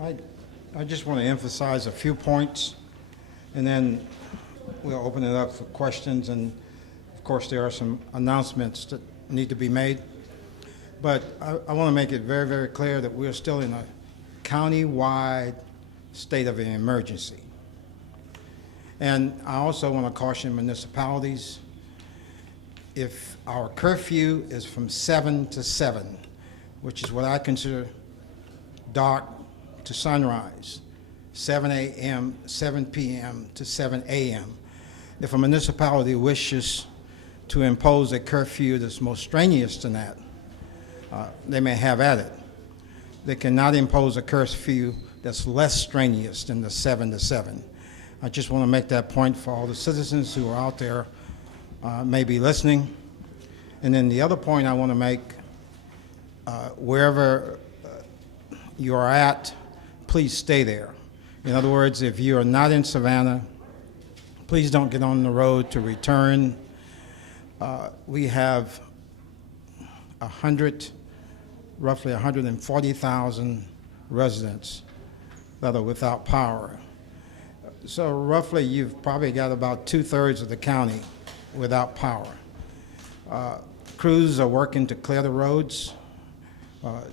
I just want to emphasize a few points, and then we'll open it up for questions. And of course, there are some announcements that need to be made. But I want to make it very, very clear that we're still in a county-wide state of an emergency. And I also want to caution municipalities, if our curfew is from 7 to 7, which is what I consider dark to sunrise, 7 a.m., 7 p.m. to 7 a.m. If a municipality wishes to impose a curfew that's more strenuous than that, they may have at it. They cannot impose a curfew that's less strenuous than the 7 to 7. I just want to make that point for all the citizens who are out there may be listening. And then the other point I want to make, wherever you are at, please stay there. In other words, if you are not in Savannah, please don't get on the road to return. We have roughly 140,000 residents that are without power. So roughly you've probably got about 2/3 of the county without power. Crews are working to clear the roads.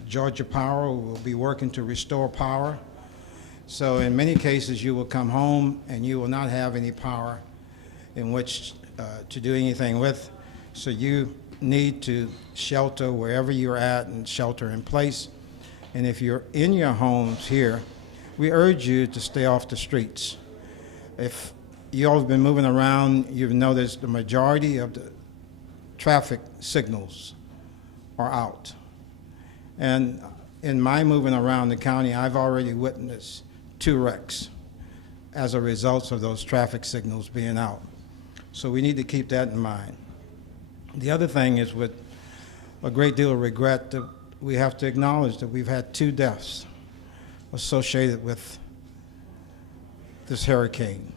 Georgia Power will be working to restore power. So in many cases you will come home and you will not have any power in which to do anything with. So you need to shelter wherever you're at and shelter in place. And if you're in your homes here, we urge you to stay off the streets. If you all have been moving around, you've noticed the majority of the traffic signals are out. And in my moving around the county, I've already witnessed 2 wrecks as a result of those traffic signals being out. So we need to keep that in mind. The other thing is, with a great deal of regret, that we have to acknowledge that we've had 2 deaths associated with this hurricane,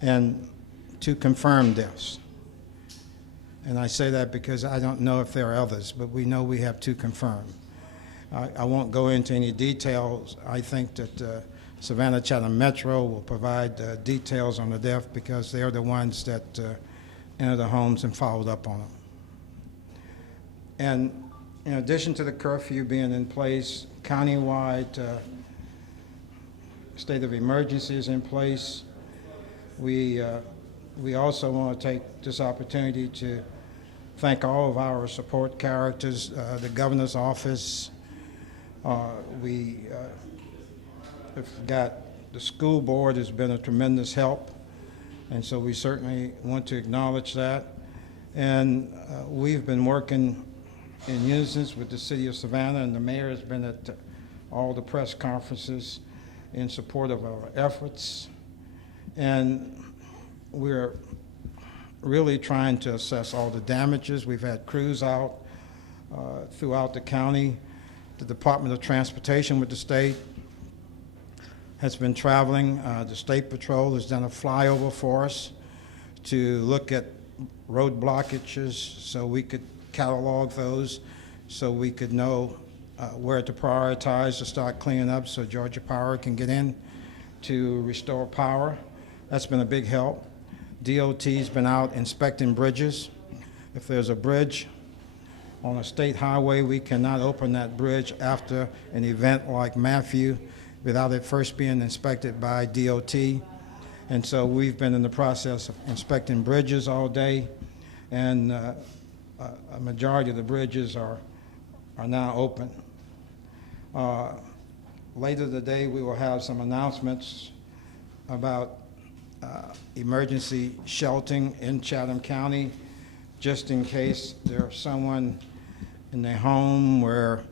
and 2 confirmed deaths. And I say that because I don't know if there are others, but we know we have 2 confirmed. I won't go into any details. I think that Savannah Chatham Metro will provide details on the death, because they're the ones that entered the homes and followed up on them. And in addition to the curfew being in place, countywide state of emergency is in place. We also want to take this opportunity to thank all of our support characters, the governor's office. We've got the school board has been a tremendous help, and so we certainly want to acknowledge that. And we've been working in unison with the city of Savannah, and the mayor has been at all the press conferences in support of our efforts. And we're really trying to assess all the damages. We've had crews out throughout the county. The Department of Transportation with the state has been traveling. The State Patrol has done a flyover for us to look at road blockages so we could catalog those, so we could know where to prioritize to start cleaning up so Georgia Power can get in to restore power. That's been a big help. DOT's been out inspecting bridges. If there's a bridge on a state highway, we cannot open that bridge after an event like Matthew without it first being inspected by DOT. And so we've been in the process of inspecting bridges all day, and a majority of the bridges are now open. Later today, we will have some announcements about emergency sheltering in Chatham County, just in case there's someone in their home where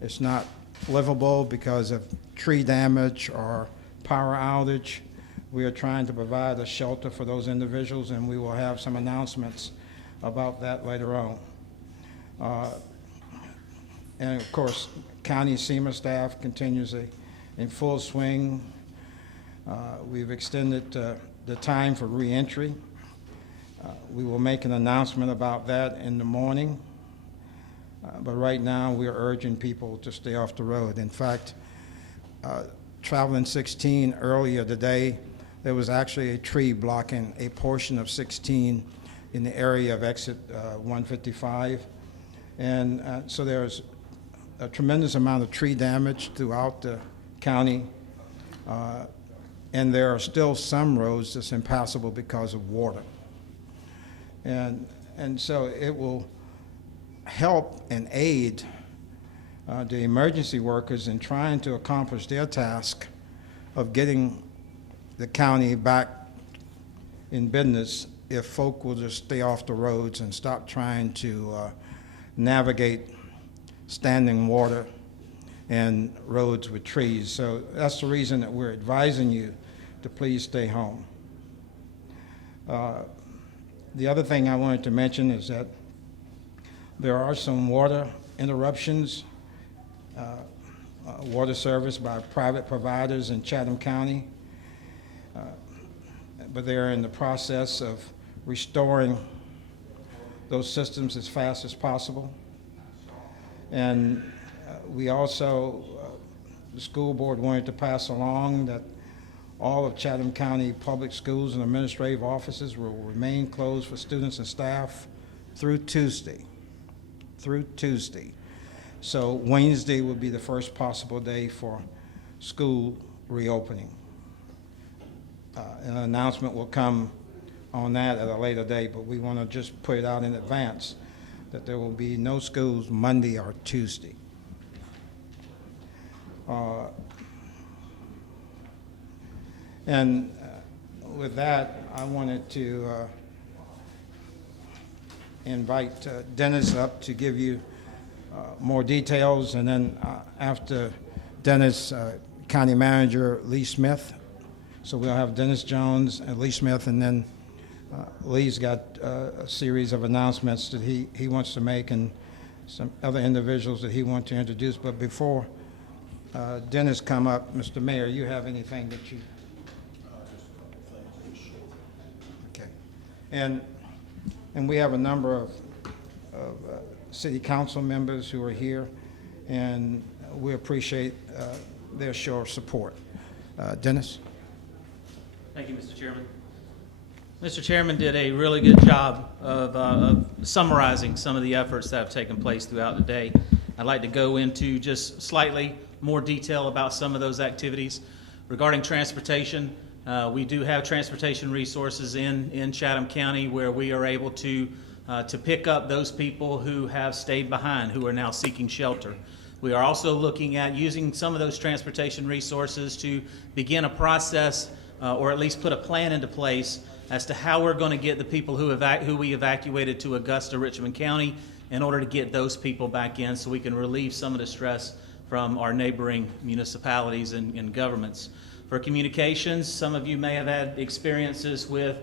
it's not livable because of tree damage or power outage. We are trying to provide a shelter for those individuals, and we will have some announcements about that later on. And of course, county SEMA staff continues in full swing. We've extended the time for reentry. We will make an announcement about that in the morning. But right now, we are urging people to stay off the road. In fact, traveling 16 earlier today, there was actually a tree blocking a portion of 16 in the area of exit 155. And so there's a tremendous amount of tree damage throughout the county. And there are still some roads that's impassable because of water. And so it will help and aid the emergency workers in trying to accomplish their task of getting the county back in business if folk will just stay off the roads and stop trying to navigate standing water and roads with trees. So that's the reason that we're advising you to please stay home. The other thing I wanted to mention is that there are some water interruptions, water service by private providers in Chatham County, but they're in the process of restoring those systems as fast as possible. And we also, the school board wanted to pass along that all of Chatham County public schools and administrative offices will remain closed for students and staff through Tuesday. So Wednesday will be the first possible day for school reopening. An announcement will come on that at a later date, but we want to just put it out in advance that there will be no schools Monday or Tuesday. And with that, I wanted to invite Dennis up to give you more details, and then after Dennis, County Manager Lee Smith. So we'll have Dennis Jones and Lee Smith, and then Lee's got a series of announcements that he wants to make, and some other individuals that he wants to introduce. But before Dennis come up, Mr. Mayor, you have anything that you? Okay, and we have a number of city council members who are here, and we appreciate their show of support. Dennis? Thank you, Mr. Chairman. Mr. Chairman did a really good job of summarizing some of the efforts that have taken place throughout the day. I'd like to go into just slightly more detail about some of those activities. Regarding transportation, we do have transportation resources in Chatham County where we are able to pick up those people who have stayed behind, who are now seeking shelter. We are also looking at using some of those transportation resources to begin a process or at least put a plan into place as to how we're going to get the people who we evacuated to Augusta, Richmond County in order to get those people back in so we can relieve some of the stress from our neighboring municipalities and governments. For communications, some of you may have had experiences with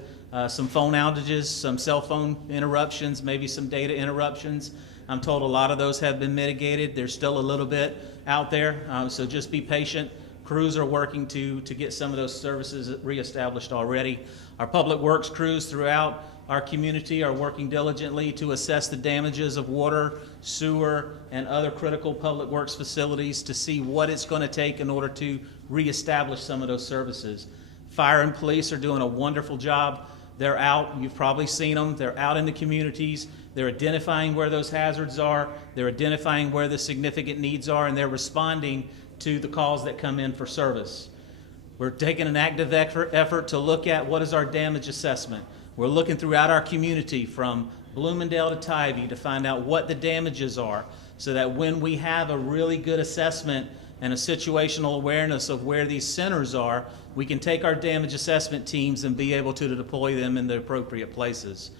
some phone outages, some cell phone interruptions, maybe some data interruptions. I'm told a lot of those have been mitigated. There's still a little bit out there, so just be patient. Crews are working to get some of those services reestablished already. Our public works crews throughout our community are working diligently to assess the damages of water, sewer, and other critical public works facilities to see what it's going to take in order to reestablish some of those services. Fire and police are doing a wonderful job. They're out, you've probably seen them, they're out in the communities, they're identifying where those hazards are, they're identifying where the significant needs are, and they're responding to the calls that come in for service. We're taking an active effort to look at what is our damage assessment. We're looking throughout our community from Bloomingdale to Tybee to find out what the damages are so that when we have a really good assessment and a situational awareness of where these centers are, we can take our damage assessment teams and be able to deploy them in the appropriate places.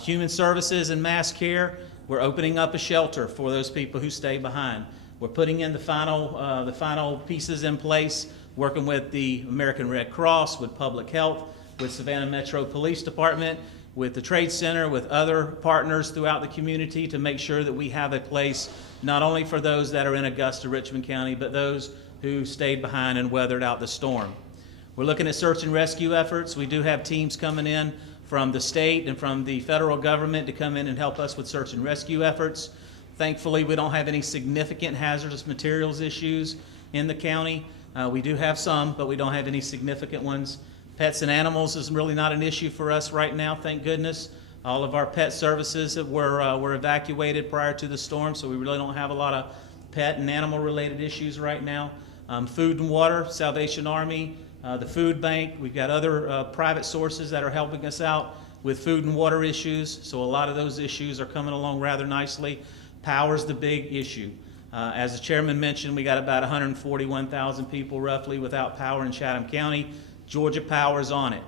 Human services and mass care, we're opening up a shelter for those people who stay behind. We're putting in the final pieces in place, working with the American Red Cross, with Public Health, with Savannah Metro Police Department, with the Trade Center, with other partners throughout the community to make sure that we have a place not only for those that are in Augusta, Richmond County, but those who stayed behind and weathered out the storm. We're looking at search and rescue efforts. We do have teams coming in from the state and from the federal government to come in and help us with search and rescue efforts. Thankfully, we don't have any significant hazardous materials issues in the county, We do have some, but we don't have any significant ones. Pets and animals is really not an issue for us right now, thank goodness. All of our pet services were evacuated prior to the storm, so we really don't have a lot of pet and animal related issues right now. Food and water, Salvation Army, the food bank, we've got other private sources that are helping us out with food and water issues, so a lot of those issues are coming along rather nicely. Power's the big issue. As the chairman mentioned, we got about 141,000 people roughly without power in Chatham County. Georgia Power's on it.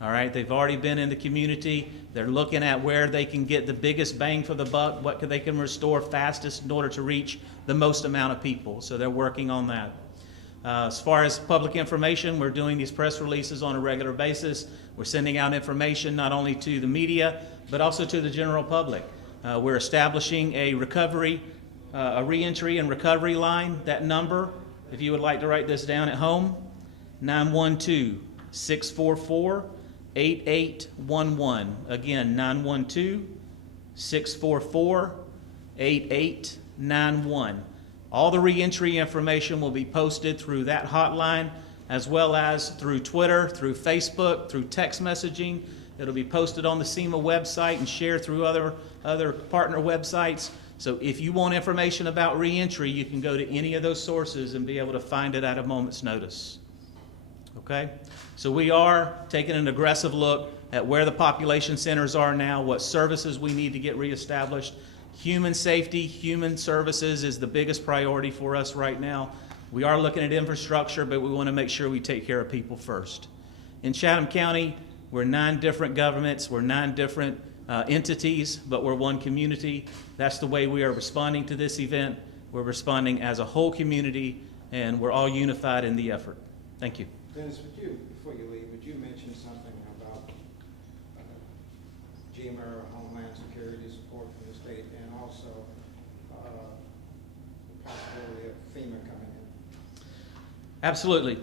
All right, they've already been in the community. They're looking at where they can get the biggest bang for the buck, what they can restore fastest in order to reach the most amount of people. So they're working on that. As far as public information, we're doing these press releases on a regular basis. We're sending out information not only to the media, but also to the general public. We're establishing a reentry and recovery line. That number, if you would like to write this down at home, 912-644-8811. Again, 912-644-8891. All the reentry information will be posted through that hotline, as well as through Twitter, through Facebook, through text messaging. It'll be posted on the SEMA website and shared through other partner websites. So if you want information about reentry, you can go to any of those sources and be able to find it at a moment's notice. Okay? So we are taking an aggressive look at where the population centers are now, what services we need to get reestablished. Human safety, human services is the biggest priority for us right now. We are looking at infrastructure, but we want to make sure we take care of people first. In Chatham County, we're 9 different governments, we're 9 different entities, but we're one community. That's the way we are responding to this event. We're responding as a whole community, and we're all unified in the effort. Thank you. Dennis, before you leave, would you mention something about GEMA or Homeland Security support from the state, and also the possibility of FEMA coming in? Absolutely.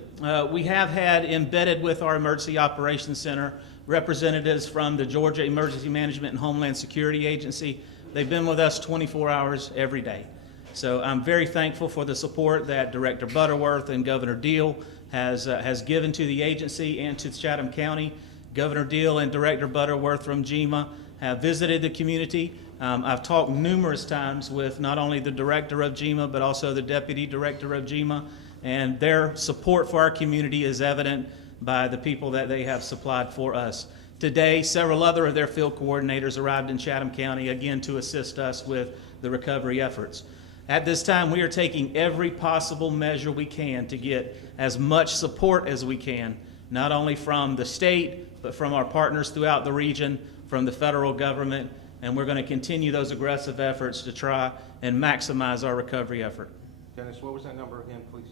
We have had embedded with our Emergency Operations Center representatives from the Georgia Emergency Management and Homeland Security Agency. They've been with us 24 hours every day. So I'm very thankful for the support that Director Butterworth and Governor Deal has given to the agency and to Chatham County. Governor Deal and Director Butterworth from GEMA have visited the community. I've talked numerous times with not only the Director of GEMA, but also the Deputy Director of GEMA, and their support for our community is evident by the people that they have supplied for us. Today, several other of their field coordinators arrived in Chatham County, again, to assist us with the recovery efforts. At this time, we are taking every possible measure we can to get as much support as we can, not only from the state, but from our partners throughout the region, from the federal government, and we're going to continue those aggressive efforts to try and maximize our recovery effort. Dennis, what was that number again, please?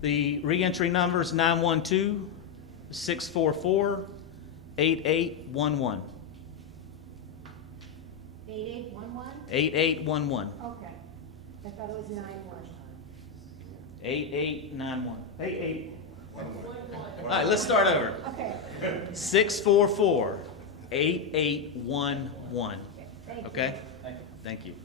The reentry number is 912-644-8811. 8811? 8811. Okay. I thought it was 91. 8891. 88. All right, let's start over. Okay. 644-8811. Thank you. Okay? Thank you.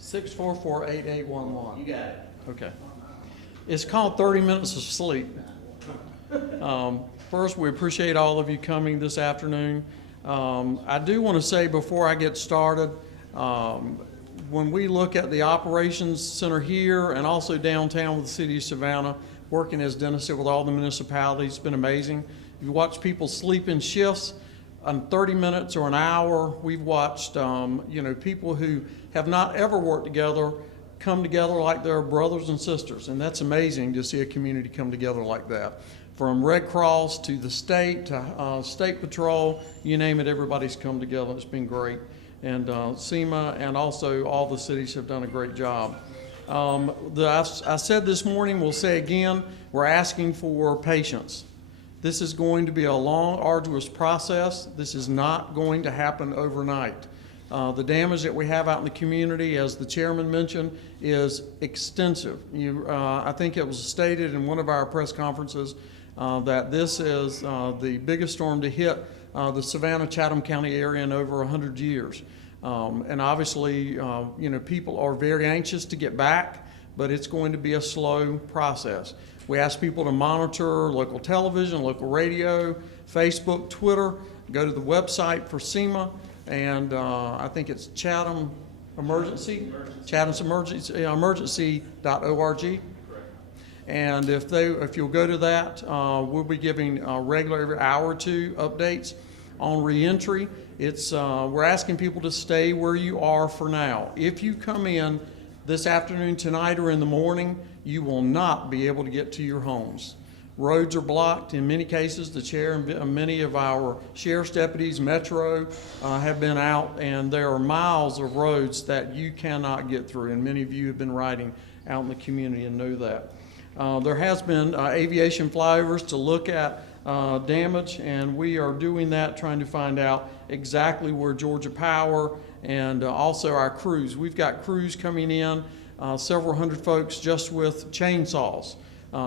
644-8811. You got it. Okay. It's called 30 Minutes of Sleep. First, we appreciate all of you coming this afternoon. I do want to say before I get started, when we look at the operations center here and also downtown with the city of Savannah, working as Dennis said with all the municipalities, it's been amazing. You watch people sleep in shifts on 30 minutes or an hour. We've watched people who have not ever worked together come together like they're brothers and sisters, and that's amazing to see a community come together like that. From Red Cross to the state to State Patrol, you name it, everybody's come together. It's been great. And SEMA and also all the cities have done a great job. I said this morning, we'll say again, we're asking for patience. This is going to be a long, arduous process. This is not going to happen overnight. The damage that we have out in the community, as the chairman mentioned, is extensive. I think it was stated in one of our press conferences that this is the biggest storm to hit the Savannah, Chatham County area in over 100 years. And obviously, people are very anxious to get back, but it's going to be a slow process. We ask people to monitor local television, local radio, Facebook, Twitter, go to the website for SEMA, and I think it's Chatham Emergency, Chatham's Emergency, emergency.org. And if you'll go to that, we'll be giving regular every hour or two updates on reentry. We're asking people to stay where you are for now. If you come in this afternoon, tonight, or in the morning, you will not be able to get to your homes. Roads are blocked. In many cases, the chair and many of our sheriff's deputies, Metro, have been out, and there are miles of roads that you cannot get through, and many of you have been riding out in the community and know that. There has been aviation flyovers to look at damage, and we are doing that, trying to find out exactly where Georgia Power and also our crews. We've got crews coming in, several hundred folks just with chainsaws.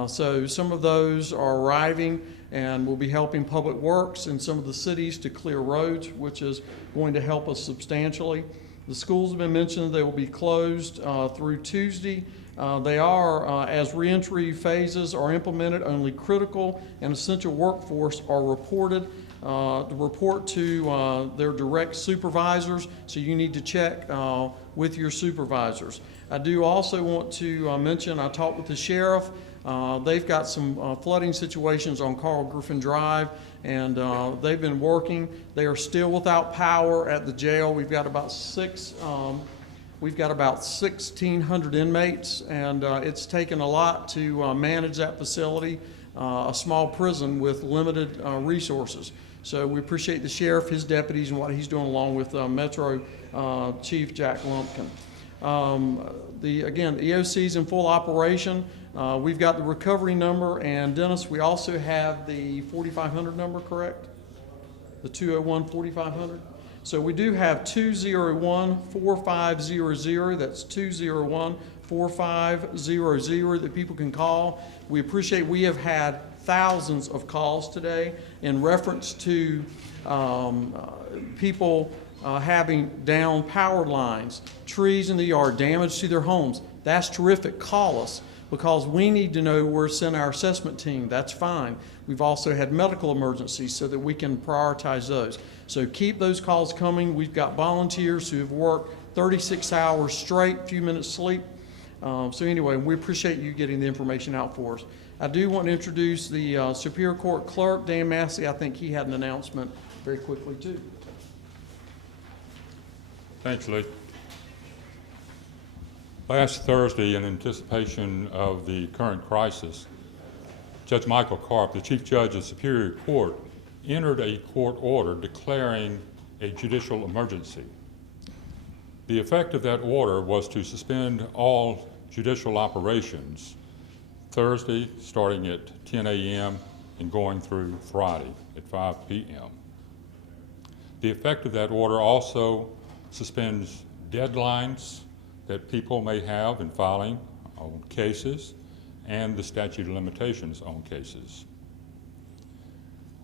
So some of those are arriving, and will be helping Public Works in some of the cities to clear roads, which is going to help us substantially. The schools have been mentioned. They will be closed through Tuesday. They are, as reentry phases are implemented, only critical and essential workforce are reported to report to their direct supervisors, so you need to check with your supervisors. I do also want to mention, I talked with the sheriff. They've got some flooding situations on Carl Griffin Drive, and they've been working. They are still without power at the jail. We've got about 1,600 inmates, and it's taken a lot to manage that facility, a small prison with limited resources. So we appreciate the sheriff, his deputies, and what he's doing, along with Metro Chief Jack Lumpkin. The EOC is in full operation. We've got the recovery number, and Dennis, we also have the 4500 number, correct? The 201-4500? So we do have 201-4500, that's 201-4500 that people can call. We appreciate, we have had thousands of calls today in reference to people having down power lines, trees in the yard, damage to their homes. That's terrific. Call us, because we need to know where to send our assessment team. That's fine. We've also had medical emergencies so that we can prioritize those. So keep those calls coming. We've got volunteers who have worked 36 hours straight, few minutes sleep. So anyway, we appreciate you getting the information out for us. I do want to introduce the Superior Court Clerk, Dan Massey. I think he had an announcement very quickly too. Thanks, Lee. Last Thursday, in anticipation of the current crisis, Judge Michael Karp, the Chief Judge of Superior Court, entered a court order declaring a judicial emergency. The effect of that order was to suspend all judicial operations Thursday starting at 10 a.m. and going through Friday at 5 p.m. The effect of that order also suspends deadlines that people may have in filing on cases and the statute of limitations on cases.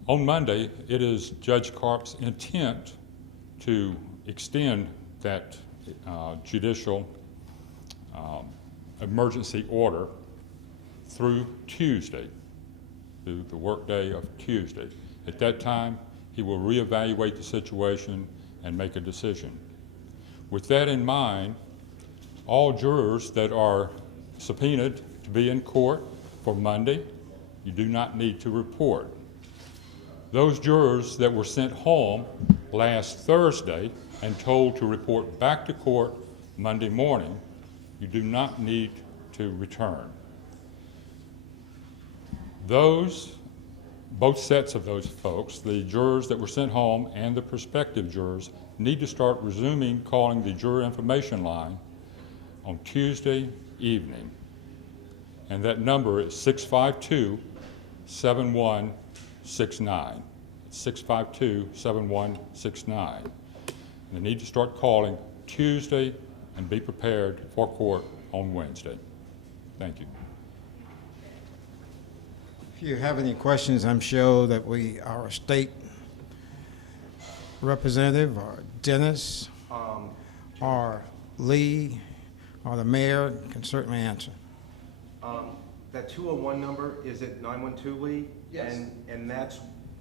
On Monday, it is Judge Karp's intent to extend that judicial emergency order through Tuesday, through the workday of Tuesday. At that time, he will reevaluate the situation and make a decision. With that in mind, all jurors that are subpoenaed to be in court for Monday, you do not need to report. Those jurors that were sent home last Thursday and told to report back to court Monday morning, you do not need to return. Both sets of those folks, the jurors that were sent home and the prospective jurors, need to start resuming calling the juror information line on Tuesday evening. And that number is 652-7169. 652-7169. They need to start calling Tuesday and be prepared for court on Wednesday. Thank you. If you have any questions, I'm sure that our state representative, or Dennis, or Lee or the mayor can certainly answer. That 201 number, is it 912, Lee? Yes. And that's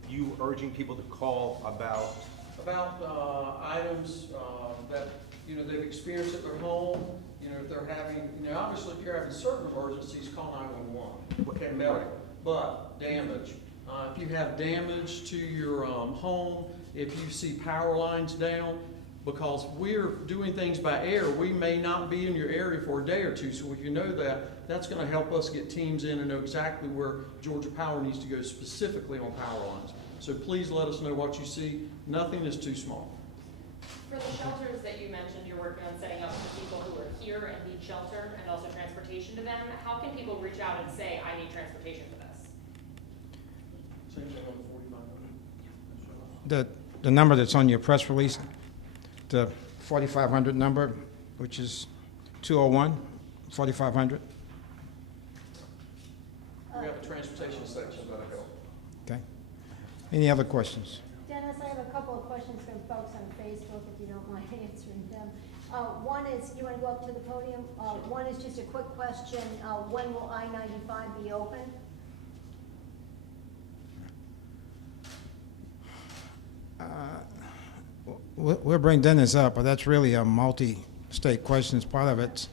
you urging people to call about, items that, you know, they've experienced at their home, you know, if they're having, you know, obviously if you're having certain emergencies, call 911. Okay, medical. But damage, if you have damage to your home, if you see power lines down, because we're doing things by air, we may not be in your area for a day or two, so if you know that, that's gonna help us get teams in and know exactly where Georgia Power needs to go specifically on power lines. So please let us know what you see. Nothing is too small. For the shelters that you mentioned, you're working on setting up for people who are here and need shelter and also transportation to them. How can people reach out and say, I need transportation for this? Same thing on the 4500. The number that's on your press release, the 4500 number, which is 201, 4500. We have a transportation section that'll help. Okay. Any other questions? Dennis, I have a couple of questions from folks on Facebook, if you don't mind answering them. One is, you want to go up to the podium? One is just a quick question. When will I-95 be open? We'll bring Dennis up, but that's really a multi-state question. Part of it's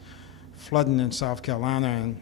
flooding in South Carolina, and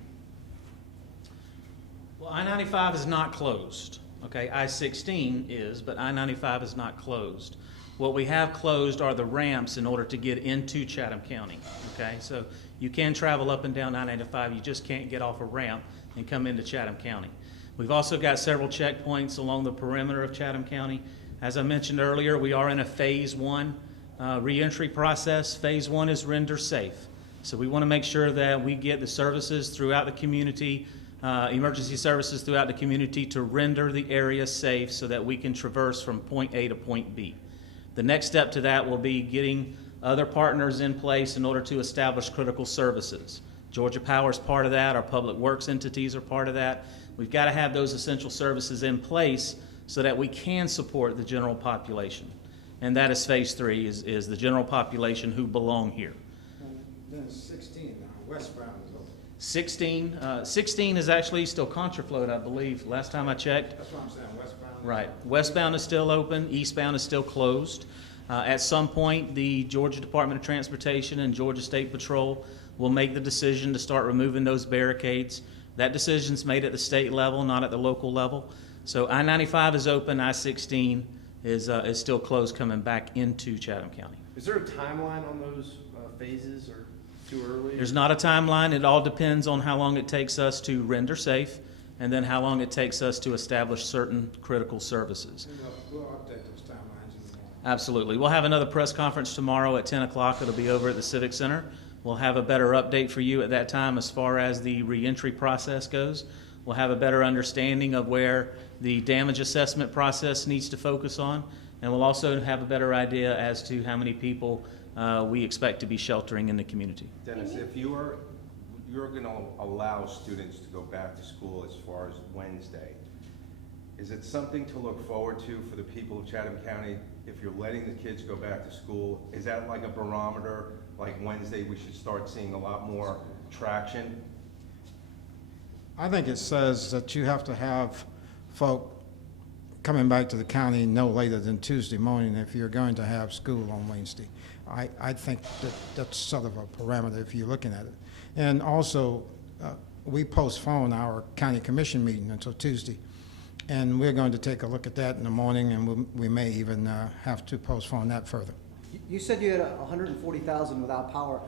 Well, I-95 is not closed, okay? I-16 is, but I-95 is not closed. What we have closed are the ramps in order to get into Chatham County, okay? So you can travel up and down I-95, you just can't get off a ramp and come into Chatham County. We've also got several checkpoints along the perimeter of Chatham County. As I mentioned earlier, we are in a phase one reentry process. Phase one is render safe. So we want to make sure that we get the services throughout the community, emergency services throughout the community to render the area safe so that we can traverse from point A to point B. The next step to that will be getting other partners in place in order to establish critical services. Georgia Power is part of that. Our public works entities are part of that. We've got to have those essential services in place so that we can support the general population. And that is phase three, is the general population who belong here. then 16 now, westbound is open. 16 is actually still contraflow, I believe, last time I checked. That's what I'm saying, westbound. Right. Westbound is still open, eastbound is still closed. At some point, the Georgia Department of Transportation and Georgia State Patrol will make the decision to start removing those barricades. That decision's made at the state level, not at the local level. So I-95 is open, I-16 is still closed coming back into Chatham County. Is there a timeline on those phases, or too early? There's not a timeline. It all depends on how long it takes us to render safe and then how long it takes us to establish certain critical services. We'll update those timelines in the morning. Absolutely. We'll have another press conference tomorrow at 10 o'clock. It'll be over at the Civic Center. We'll have a better update for you at that time as far as the reentry process goes. We'll have a better understanding of where the damage assessment process needs to focus on, and we'll also have a better idea as to how many people we expect to be sheltering in the community. Dennis, if you're going to allow students to go back to school as far as Wednesday, is it something to look forward to for the people of Chatham County? If you're letting the kids go back to school, is that like a barometer, like Wednesday we should start seeing a lot more traction? I think it says that you have to have folk coming back to the county no later than Tuesday morning if you're going to have school on Wednesday. I think that that's sort of a parameter if you're looking at it. And also, we postpone our county commission meeting until Tuesday. And we're going to take a look at that in the morning, and we may even have to postpone that further. You said you had 140,000 without power.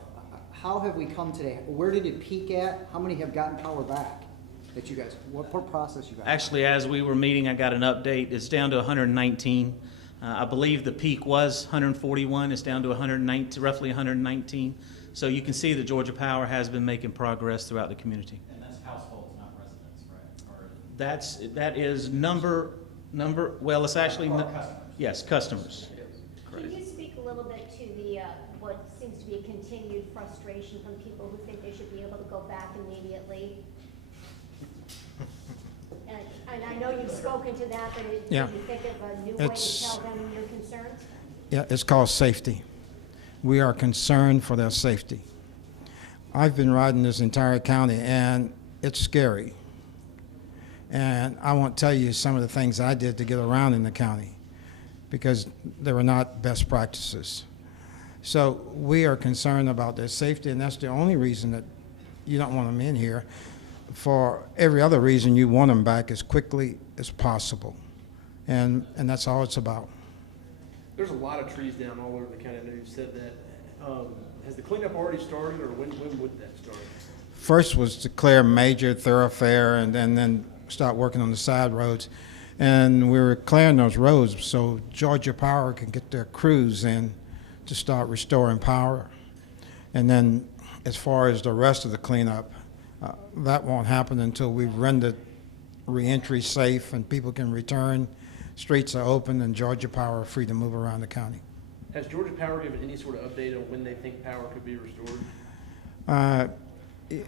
How have we come today? Where did it peak at? How many have gotten power back? That you guys, what process you got? Actually, as we were meeting, I got an update. It's down to 119. I believe the peak was 141. It's down to 119, roughly 119. So you can see that Georgia Power has been making progress throughout the community. And that's households, not residents, right? Or That is number, well, it's actually, customers. yes, customers. Can you speak a little bit to the, what seems to be a continued frustration from people who think they should be able to go back immediately? And I know you've spoken to that, but do Yeah. you think of a new way to It's- tell them your concerns? Yeah, it's called safety. we are concerned for their safety. I've been riding this entire county, and it's scary. And I won't tell you some of the things I did to get around in the county because they were not best practices. So we are concerned about their safety, and that's the only reason that you don't want them in here. For every other reason, you want them back as quickly as possible. And that's all it's about. There's a lot of trees down all over the county. I know you've said that. Has the cleanup already started, or when would that start? First was declare major thoroughfare and then start working on the side roads. And we were clearing those roads so Georgia Power can get their crews in to start restoring power. And then as far as the rest of the cleanup, that won't happen until we've rendered reentry safe and people can return, streets are open, and Georgia Power are free to move around the county. Has Georgia Power given any sort of update on when they think power could be restored?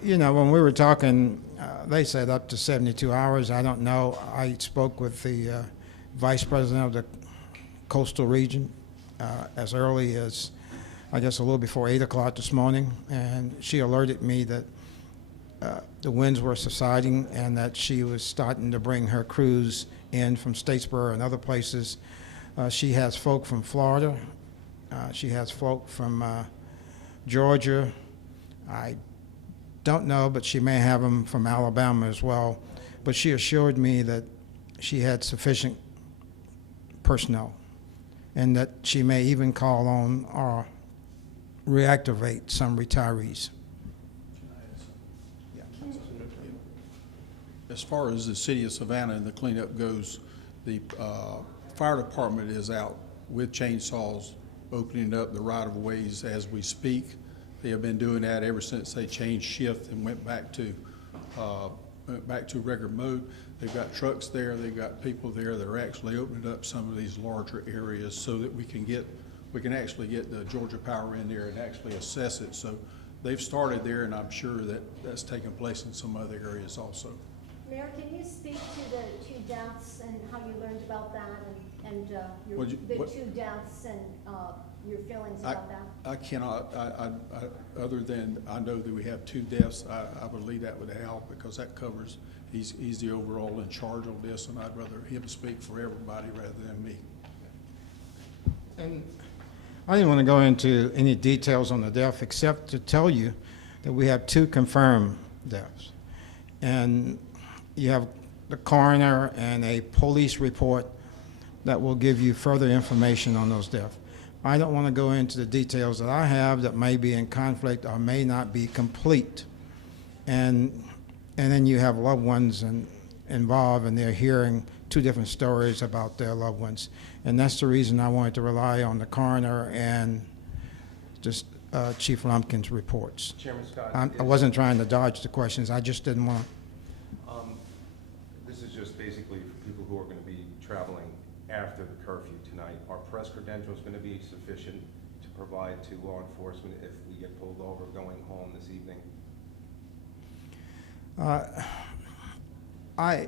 You know, when we were talking, they said up to 72 hours. I don't know. I spoke with the vice president of the coastal region as early as, I guess, a little before 8 o'clock this morning, and she alerted me that the winds were subsiding and that she was starting to bring her crews in from Statesboro and other places. She has folk from Florida. She has folk from Georgia. I don't know, but she may have them from Alabama as well. But she assured me that she had sufficient personnel and that she may even call on or reactivate some retirees. As far as the city of Savannah and the cleanup goes, the fire department is out with chainsaws opening up the right-of-ways as we speak. They have been doing that ever since they changed shift and went back to regular mode. They've got trucks there, they've got people there that are actually opening up some of these larger areas so that we can actually get the Georgia Power in there and actually assess it. So they've started there, and I'm sure that that's taking place in some other areas also. Mayor, can you speak to the 2 deaths and how you learned about that and the 2 deaths and your feelings about that? I cannot, other than I know that we have 2 deaths, I would leave that with Al because that covers, he's the overall in charge of this, and I'd rather him speak for everybody rather than me. And I didn't want to go into any details on the death except to tell you that we have 2 confirmed deaths. And you have the coroner and a police report that will give you further information on those deaths. I don't want to go into the details that I have that may be in conflict or may not be complete. And then you have loved ones involved, and they're hearing 2 different stories about their loved ones. And that's the reason I wanted to rely on the coroner and just Chief Lumpkin's reports. Chairman Scott. I wasn't trying to dodge the questions. I just didn't want to. This is just basically for people who are going to be traveling after the curfew tonight. Are press credentials going to be sufficient to provide to law enforcement if we get pulled over going home this evening? I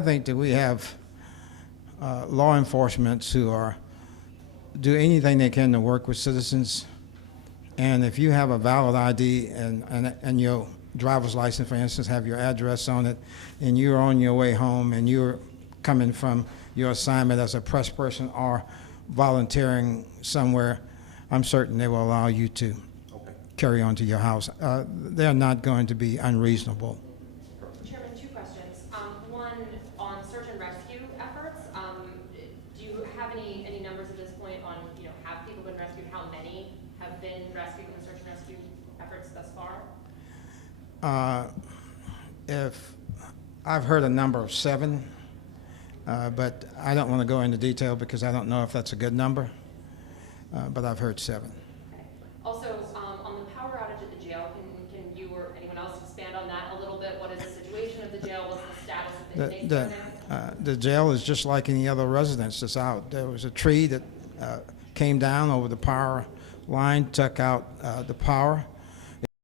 think that we have law enforcement who do anything they can to work with citizens. And if you have a valid ID and your driver's license, for instance, have your address on it, and you're on your way home and you're coming from your assignment as a press person or volunteering somewhere, I'm certain they will allow you to carry on to your house. They're not going to be unreasonable. Chairman, 2 questions. One, on search and rescue efforts, do you have any numbers at this point on, have people been rescued? How many have been rescued in the search and rescue efforts thus far? If I've heard a number of 7, but I don't want to go into detail because I don't know if that's a good number, but I've heard 7. Okay. Also, on the power outage at the jail, can you or anyone else expand on that a little bit? What is the situation of the jail? What's the status of the inmates there? The jail is just like any other residence that's out. There was a tree that came down over the power line, took out the power.